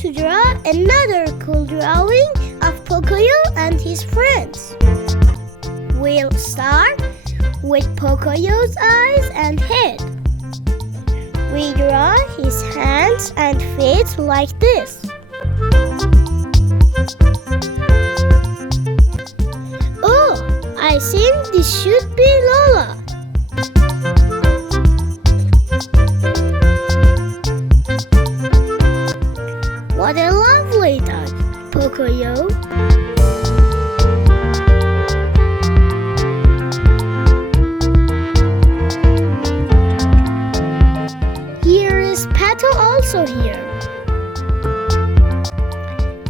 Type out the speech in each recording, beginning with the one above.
to draw another cool drawing of Pocoyo and his friends. We'll start with Pocoyo's eyes and head. We draw his hands and feet like this. Oh, I think this should be Loula. What a lovely dog, Pocoyo. Here is Pato also here.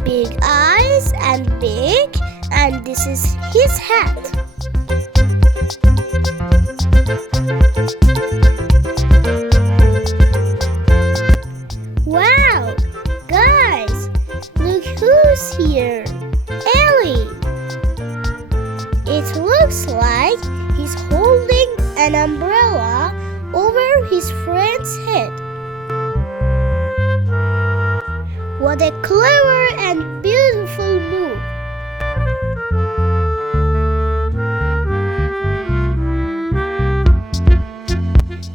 Big eyes and big, and this is his hat. Wow! Guys, look who's here! Elly! It looks like he's holding an umbrella over his friend's head. What a clever and beautiful move!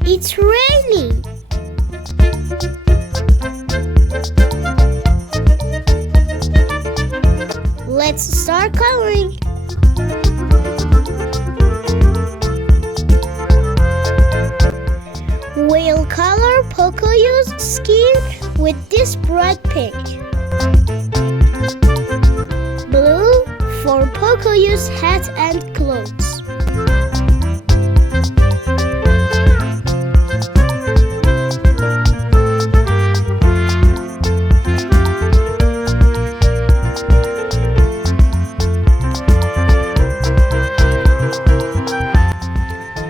It's raining! Let's start coloring. We'll color Pocoyo's skin with this bright pink. Blue for Pocoyo's hat and clothes.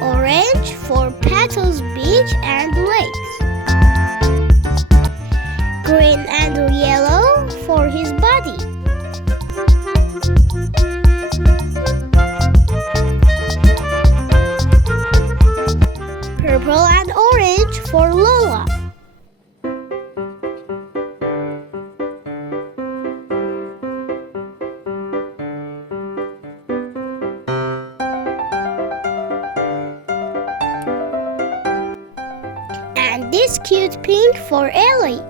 Orange for Pato's beach and legs. Green and yellow for his body. Purple and orange for Loula. And this cute pink for Elly.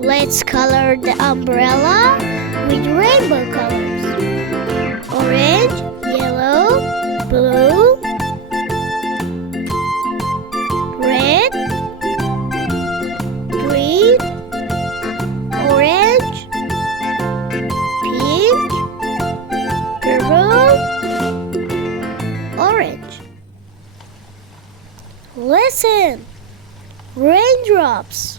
Let's color the umbrella with rainbow colors. Orange, yellow, blue, red, green, orange, pink, purple, orange. Listen! Raindrops!